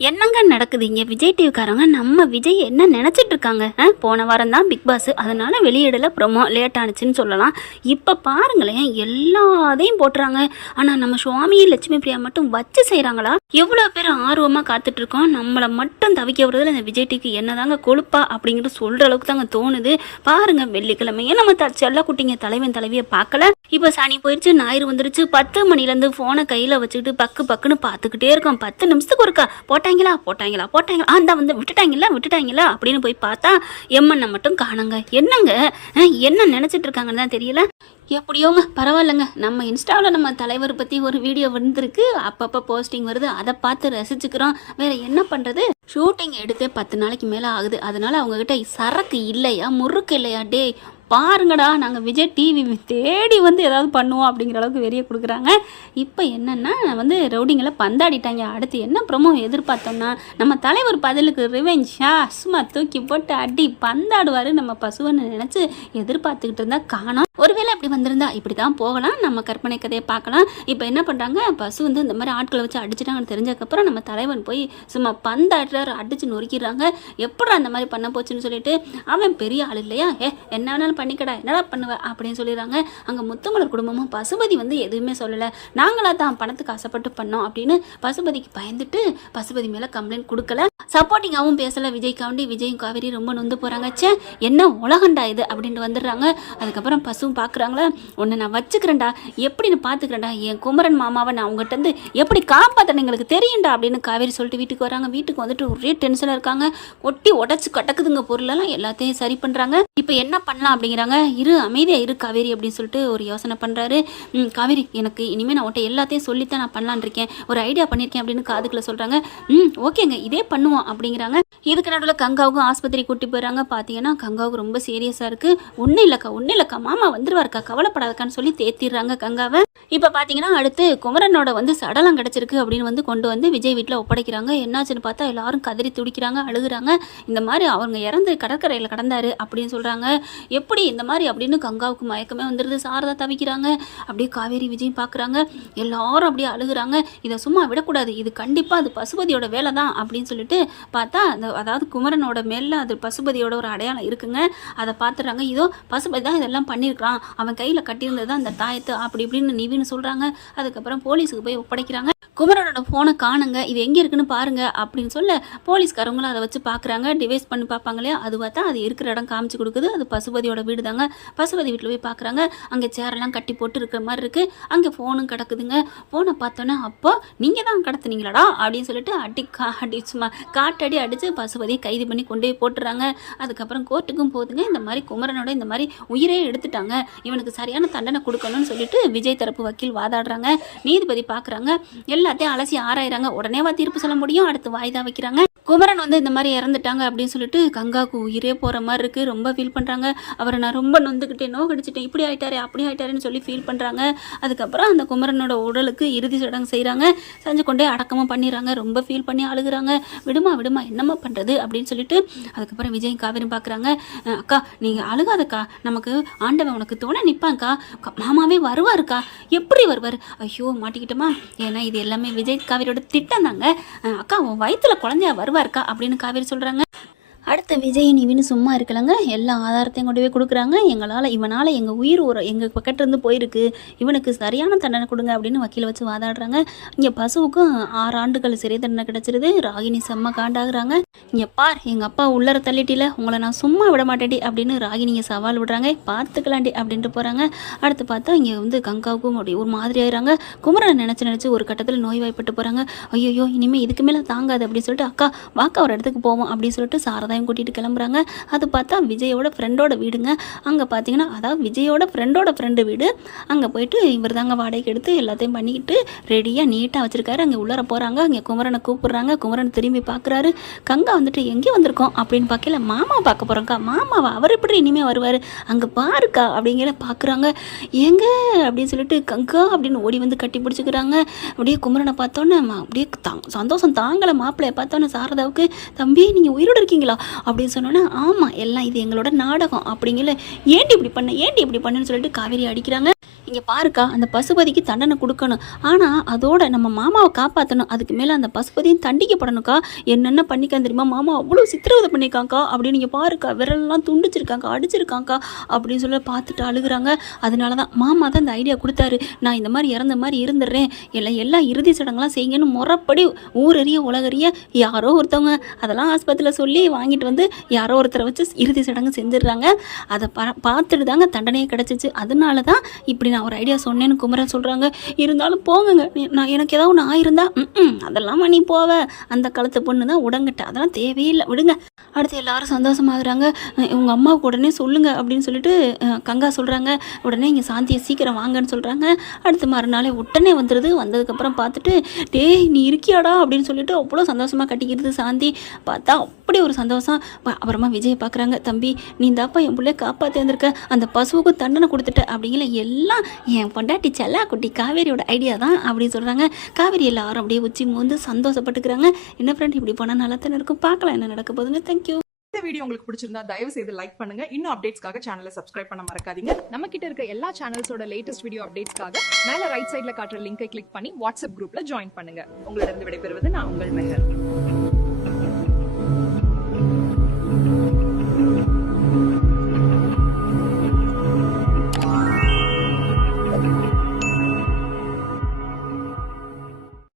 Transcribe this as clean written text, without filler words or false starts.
என்னங்க நடக்குது இங்கே? விஜய் டிவிக்காரங்க நம்ம விஜய் என்ன நினச்சிட்டு இருக்காங்க? போன வாரம் தான் பிக் பாஸ், அதனால வெளியிடல, ப்ரொமோ லேட் ஆனிச்சுன்னு சொல்லலாம். இப்போ பாருங்களேன், எல்லாத்தையும் போட்டுறாங்க. ஆனால் நம்ம சுவாமி லட்சுமி பிரியா மட்டும் வச்சு செய்கிறாங்களா? எவ்வளோ பேர் ஆர்வமாக காத்துட்ருக்கோம். நம்மளை மட்டும் தவிக்க விடுறதுல இந்த விஜய் டிவிக்கு என்னதாங்க கொழுப்பா அப்படிங்கிறது சொல்கிற அளவுக்கு தாங்க தோணுது. பாருங்க, வெள்ளிக்கிழமையே நம்ம செல்ல குட்டிங்க தலைவன் தலைவியை பார்க்கல. இப்போ சனி போயிடுச்சு, ஞாயிறு வந்துருச்சு. 10 மணிலேருந்து ஃபோனை கையில் வச்சுக்கிட்டு பக்குன்னு பார்த்துக்கிட்டே இருக்கோம். 10 நிமிஷத்துக்கு ஒருக்கா போட்டாங்களா அந்த வந்து விட்டுட்டாங்களா அப்படின்னு போய் பார்த்தா எம்மனை மட்டும் காணுங்க. என்னங்க என்ன நினச்சிட்டு இருக்காங்கன்னு தான் தெரியல. எப்படியோங்க பரவாயில்லைங்க, நம்ம இன்ஸ்டாவில் நம்ம தலைவர் பற்றி ஒரு வீடியோ வந்திருக்கு, அப்பப்போ போஸ்டிங் வருது, அதை பார்த்து ரசிச்சுக்கிறோம். வேற என்ன பண்ணுறது? ஷூட்டிங் எடுத்தே 10 நாளைக்கு மேலே ஆகுது. அதனால அவங்கக்கிட்ட சரக்கு இல்லையா, முறுக்கு இல்லையா? டே பாருங்கடா, நாங்கள் விஜய் டிவி தேடி வந்து ஏதாவது பண்ணுவோம் அப்படிங்கிற அளவுக்கு வெறிய கொடுக்குறாங்க. இப்போ என்னென்னா வந்து ரவுடிங்களை பந்தாடிட்டாங்க. அடுத்து என்ன ப்ரொமோ எதிர்பார்த்தோம்னா, நம்ம தலைவர் பதிலுக்கு ரிவெஞ்சா சும்மா தூக்கி போட்டு அடி பந்தாடுவார் நம்ம பசுவன்னு நினச்சி எதிர்பார்த்துக்கிட்டு இருந்தால் காணோம். ஒருவேளை அப்படி வந்திருந்தா இப்படி தான் போகலாம், நம்ம கற்பனை கதையை பார்க்கலாம். இப்போ என்ன பண்ணுறாங்க, பசு வந்து இந்த மாதிரி ஆட்களை வச்சு அடிச்சுட்டாங்கன்னு தெரிஞ்சதுக்கப்புறம் நம்ம தலைவன் போய் சும்மா பந்தாடுறாரு, அடிச்சு நொறுக்கிறாங்க. எப்படி அந்த மாதிரி பண்ண போச்சுன்னு சொல்லிட்டு, அவன் பெரிய ஆள் இல்லையா, என்ன வேணாலும் பண்ணிக்கடா, என்னடா பண்ணுவேன் அப்படின்னு சொல்லிடுறாங்க. அங்கே முத்துமலர் குடும்பமும் பசுபதி வந்து எதுவுமே சொல்லலை, நாங்களாக தான் பணத்துக்கு ஆசைப்பட்டு பண்ணோம் அப்படின்னு பசுபதிக்கு பயந்துட்டு பசுபதி மேலே கம்ப்ளைண்ட் கொடுக்கல. சப்போர்ட்டிங்காகவும் பேசலை விஜய்க்காண்டி. விஜயும் காவேரி ரொம்ப நொந்து போகிறாங்க. சே என்ன உலகண்டா இது அப்படின்ட்டு வந்துடுறாங்க. அதுக்கப்புறம் பசுவும் பார்க்குறாங்களா, உன்னை நான் வச்சுக்கிறேன்டா, எப்படின்னு பார்த்துக்கிறேன்டா, என் குமரன் மாமாவை நான் அவங்ககிட்ட இருந்து எப்படி காப்பாற்றணும் எங்களுக்கு தெரியும்டா அப்படின்னு காவேரி சொல்லிட்டு வீட்டுக்கு வராங்க. வீட்டுக்கு வந்துட்டு ஒரே டென்ஷனாக இருக்காங்க. ஒட்டி உடச்சி கட்டக்குதுங்க பொருளெல்லாம், எல்லாத்தையும் சரி பண்ணுறாங்க. இப்போ என்ன பண்ணலாம் அப்படிங்கிறாங்க. அமைதியாக இரு காவேரி அப்படின்னு சொல்லிட்டு ஒரு யோசனை பண்ணுறாரு. காவேரி, எனக்கு இனிமேல் நான் உன்ட்ட எல்லாத்தையும் சொல்லித்தான் நான் பண்ணலான் இருக்கேன், ஒரு ஐடியா பண்ணியிருக்கேன் அப்படின்னு காதுக்குள்ள சொல்கிறாங்க. ஓகேங்க, இதே பண்ணுவோம் அப்படிங்கிறாங்க. இதுக்கு நடுவில் கங்காவுக்கும் ஆஸ்பத்திரி கூட்டி போயிடறாங்க. பார்த்தீங்கன்னா கங்காவுக்கு ரொம்ப சீரியஸாக இருக்குது. ஒன்றும் இல்லைக்கா மாமா வந்துருவாருக்கா, கவலைப்படாதக்கான்னு சொல்லி தேத்திடுறாங்க கங்காவை. இப்போ பார்த்தீங்கன்னா அடுத்து குமரனோட வந்து சடலம் கிடச்சிருக்கு அப்படின்னு வந்து கொண்டு வந்து விஜய் வீட்டில் ஒப்படைக்கிறாங்க. என்னாச்சுன்னு பார்த்தா எல்லாரும் கதறி துடிக்கிறாங்க, அழுகுறாங்க. இந்த மாதிரி அவங்க இறந்து கடற்கரையில் கடந்தாரு அப்படின்னு சொல்கிறாங்க. எப்படி இந்த மாதிரி அப்படின்னு கங்காவுக்கு மயக்கமே வந்துடுது. சாரதா தவிக்கிறாங்க. அப்படியே காவேரி விஜய் பார்க்குறாங்க. எல்லாரும் அப்படியே அழுகுறாங்க. இதை சும்மா விடக்கூடாது, இது கண்டிப்பாக அது பசுபதியோட வேலை தான் அப்படின்னு சொல்லிட்டு பார்த்தா அதாவது குமரனோட மேலே அது பசுபதியோட ஒரு அடையாளம் இருக்குங்க. அதை பார்த்துடுறாங்க. இதோ பசுபதி தான் இதெல்லாம் பண்ணியிருக்கிறான், அவன் கையில் கட்டியிருந்தது தான் அந்த தாயத்து அப்படி இப்படின்னு நிவின்னு சொல்கிறாங்க. அதுக்கப்புறம் போலீஸுக்கு போய் ஒப்படைக்கிறாங்க. குமரனோட ஃபோனை காணுங்க, இது எங்கே இருக்குன்னு பாருங்க அப்படின்னு சொல்ல போலீஸ்காரங்களும் அதை வச்சு பார்க்குறாங்க. டிவைஸ் பண்ணி பார்ப்பாங்க இல்லையா, அது பார்த்தா அது இருக்கிற இடம் காமிச்சு கொடுக்குது. அது பசுபதியோட வீடு தாங்க. பசுபதி வீட்டில் போய் பார்க்குறாங்க. அங்கே சேரெல்லாம் கட்டி போட்டு இருக்கிற மாதிரி இருக்குது. அங்கே ஃபோனும் கிடக்குதுங்க. ஃபோனை பார்த்தோன்னே, அப்போ நீங்கள் தான் கடத்துனீங்களாடா அப்படின்னு சொல்லிட்டு அடி சும்மா காட்டடி அடித்து பசுபதியை கைது பண்ணி கொண்டு போய் போட்டுறாங்க. அதுக்கப்புறம் கோர்ட்டுக்கும் போதுங்க. இந்த மாதிரி குமரனோட இந்த மாதிரி உயிரே எடுத்துட்டாங்க, இவனுக்கு சரியான தண்டனை கொடுக்கணும்னு சொல்லிட்டு விஜய் தரப்பு வக்கீல் வாதாடுறாங்க. நீதிபதி பார்க்குறாங்க. எல்லாத்தையும் அலசி ஆராயிறாங்க. உடனேவா தீர்ப்பு சொல்ல முடியும், அடுத்து வாய்தா வைக்கிறாங்க. குமரன் வந்து இந்த மாதிரி இறந்துட்டாங்க அப்படின்னு சொல்லிட்டு கங்காவுக்கு உயிரே போகிற மாதிரி இருக்குது. ரொம்ப ஃபீல் பண்ணுறாங்க. அவரை நான் ரொம்ப நொந்துக்கிட்டேன், நோக்கடிச்சிட்டேன், இப்படி ஆகிட்டாரே அப்படி ஆகிட்டாருன்னு சொல்லி ஃபீல் பண்ணுறாங்க. அதுக்கப்புறம் அந்த குமரனோட உடலுக்கு இறுதி சடங்கு செய்கிறாங்க. செஞ்சு கொண்டே அடக்கமாக பண்ணிடுறாங்க. ரொம்ப ஃபீல் பண்ணி அழுகுறாங்க. விடுமா என்னம்மா பண்ணுறது அப்படின்னு சொல்லிட்டு அதுக்கப்புறம் விஜய் காவேரி பார்க்குறாங்க. அக்கா நீங்கள் அழுகாதக்கா, நமக்கு ஆண்டவன் உனக்கு துணை நிற்பாங்க்கா, மாமாவே வருவாருக்கா. எப்படி வருவார்? ஐயோ மாட்டிக்கிட்டோமா, ஏன்னா இது எல்லாமே விஜய் காவேரியோட திட்டம் தாங்க. அக்கா உன் வயிற்றுல குழந்தையா வருவாருக்கா அப்படின்னு காவேரி சொல்கிறாங்க. அடுத்து விஜய் நிவின்னு சும்மா இருக்கலங்க, எல்லா ஆதாரத்தையும் கொண்டு போய் கொடுக்குறாங்க. இவனால் எங்கள் உயிர் எங்கள் பக்கத்துலேருந்து போயிருக்கு, இவனுக்கு சரியான தண்டனை கொடுங்க அப்படின்னு வக்கீலை வச்சு வாதாடுறாங்க. இங்கே பசுவுக்கும் 6 ஆண்டுகள் சிறை தண்டனை கிடச்சிருது. ராகினி செம்ம காண்டாகிறாங்க. இங்கே பார், எங்கள் அப்பா உள்ளர தள்ளிட்டில, உங்களை நான் சும்மா விட மாட்டேடி அப்படின்னு ராகினிங்க சவால் விடுறாங்க. பார்த்துக்கலாண்டி அப்படின்ட்டு போகிறாங்க. அடுத்து பார்த்தா இங்கே வந்து கங்காவுக்கும் அப்படி ஒரு மாதிரி ஆயிடுறாங்க. குமரனை நினச்சி ஒரு கட்டத்தில் நோய்வாய்ப்பட்டு போகிறாங்க. ஐயோ இனிமேல் இதுக்கு மேலே தாங்காது அப்படின்னு சொல்லிட்டு, அக்கா வாக்கா ஒரு இடத்துக்கு போவோம் அப்படின்னு சொல்லிட்டு சாரதா கூட்டிட்டு கிளம்புறாங்க. அது பார்த்தா விஜயோட ஃப்ரெண்டோட வீடுங்க. அங்கே பார்த்தீங்கன்னா அதாவது விஜயோட ஃப்ரெண்டு வீடு. அங்கே போயிட்டு இவர் தாங்க வாடகைக்கு எடுத்து எல்லாத்தையும் பண்ணிக்கிட்டு ரெடியாக நீட்டாக வச்சுருக்காரு. அங்கே உள்ளர போகிறாங்க. அங்கே குமரனை கூப்பிட்றாங்க. குமரன் திரும்பி பார்க்குறாரு. கங்கா வந்துட்டு எங்கே வந்திருக்கோம் அப்படின்னு பார்க்கல, மாமா பார்க்க போகிறோங்க்கா. மாமாவா? அவர் எப்படி இனிமேல் வருவார், அங்கே பாருக்கா அப்படிங்கிற பார்க்குறாங்க. ஏங்க அப்படின்னு சொல்லிட்டு கங்கா அப்படின்னு ஓடி வந்து கட்டி பிடிச்சிக்கிறாங்க. அப்படியே குமரனை பார்த்தோன்னே அப்படியே சந்தோஷம் தாங்கலை. மாப்பிள்ளையை பார்த்தோன்னே சாரதாவுக்கு, தம்பி நீங்கள் உயிரோடு இருக்கீங்களா அப்படின்னு சொன்னோன்னா, ஆமாம் எல்லாம் இது எங்களோட நாடகம் அப்படிங்கல, ஏண்டி இப்படி பண்ணுன்னு சொல்லிட்டு காவேரி அடிக்கிறாங்க. இங்கே பாருக்கா, அந்த பசுபதிக்கு தண்டனை கொடுக்கணும், ஆனால் அதோட நம்ம மாமாவை காப்பாற்றணும், அதுக்கு மேலே அந்த பசுபதியும் தண்டிக்கப்படணுக்கா. என்னென்ன பண்ணிக்கான் தெரியுமா, மாமா அவ்வளோ சித்திரவதை பண்ணியிருக்காங்க்கா அப்படின்னு. இங்கே பாருக்கா, விரலெல்லாம் துண்டிச்சிருக்காங்க, அடிச்சிருக்காங்க்கா அப்படின்னு சொல்லி பார்த்துட்டு அழுகுறாங்க. அதனால தான் மாமா தான் இந்த ஐடியா கொடுத்தாரு, நான் இந்த மாதிரி இறந்த மாதிரி இருந்துடுறேன், எல்லா இறுதி சடங்கெல்லாம் செய்யுங்கன்னு முறைப்படி ஊரறிய உலகறிய யாரோ ஒருத்தவங்க அதெல்லாம் ஆஸ்பத்திரியில் சொல்லி வாங்கிட்டு வந்து யாரோ ஒருத்தரை வச்சு இறுதி சடங்கு செஞ்சிடுறாங்க. அதை பார்த்துட்டு தாங்க தண்டனையே கிடச்சிச்சு. அதனால தான் இப்படி நான் ஒரு ஐடியா சொன்னேன்னு குமரன் சொல்கிறாங்க. இருந்தாலும் போங்கங்க, நான் எனக்கு ஏதாவது ஒன்று ஆயிருந்தா அதெல்லாம் நீ போவ, அந்த காலத்து பொண்ணு தான் உடங்கிட்ட, அதெல்லாம் தேவையில்லை, விடுங்க. அடுத்து எல்லாரும் சந்தோஷமாகறாங்க. உங்கள் அம்மாவுக்கு உடனே சொல்லுங்க அப்படின்னு சொல்லிட்டு கங்கா சொல்கிறாங்க. உடனே இங்கே சாந்தியை சீக்கிரம் வாங்கன்னு சொல்கிறாங்க. அடுத்த மறுநாளே உடனே வந்துடுது. வந்ததுக்கப்புறம் பார்த்துட்டு டேய் நீ இருக்கியாடா அப்படின்னு சொல்லிட்டு அவ்வளோ சந்தோஷமாக கட்டிக்கிறது சாந்தி. பார்த்தா அப்படி ஒரு சந்தோஷம். அப்புறமா விஜயை பார்க்குறாங்க. தம்பி நீ தாப்பா என் பிள்ளைய காப்பாற்றி வந்திருக்க, அந்த பசுவுக்கு தண்டனை கொடுத்துட்ட அப்படிங்கிற எல்லாம் என் பொண்டாட்டி செல்லா குட்டி காவேரியோட ஐடியா தான் அப்படின்னு சொல்கிறாங்க. காவேரி எல்லாரும் அப்படியே உச்சி மூந்து சந்தோஷப்பட்டுக்கிறாங்க. என்ன ஃப்ரெண்ட், இப்படி போனால் நல்லா தானே இருக்கும், பார்க்கலாம் என்ன நடக்க போகுதுங்க. தேங்க்யூ. இந்த வீடியோ உங்களுக்கு பிடிச்சிருந்தா தயவு செய்து லைக் பண்ணுங்க. இன்னும் அப்டேட்ஸ்க்காக சேனலை சப்ஸ்கிரைப் பண்ண மறக்காதீங்க. நம்ம கிட்ட இருக்க எல்லா சேனல்ஸோட லேட்டஸ்ட் வீடியோ அப்டேட்ஸ்க்காக மேல ரைட் சைடுல காட்டுற லிங்கை கிளிக் பண்ணி வாட்ஸ்அப் குரூப்ல ஜாயின் பண்ணுங்க. உங்களிடம் விடைபெறுவது நான் உங்கள் மெஹர்.